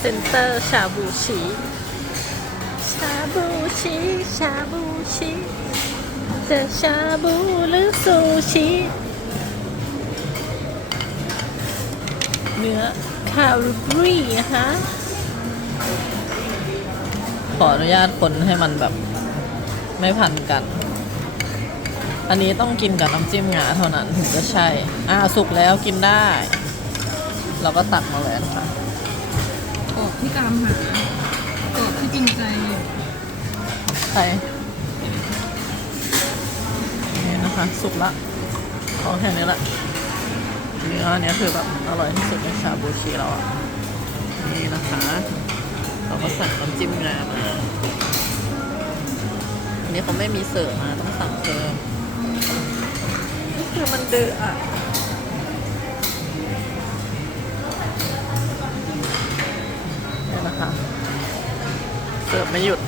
เซนเตอร์ชาบูชิชาบูชิชาบูชิจะชาบูหรือซูชิเนื้อคาริบรีนะคะขออนุญาตคนให้มันแบบไม่พันกัน อันนี้ต้องกินกับน้ำจิ้มงาเท่านั้นถึงจะใช่ อ่าสุกแล้วกินได้ เราก็ตักมาเลยนะคะ ที่ตามหากรอบที่จริงใจใช่นี่นะคะ สุกละขอแค่นี้แหละเนื้อเนี้ยคือแบบอร่อยที่สุดในชาบูชิเราอะ นี่นะคะ เราก็สั่งน้ำจิ้มงามาอันนี้เขาไม่มีเสิร์ฟมาต้องสั่งเพิ่มคือมันเดือดอะ เสิร์ฟไม่หยุด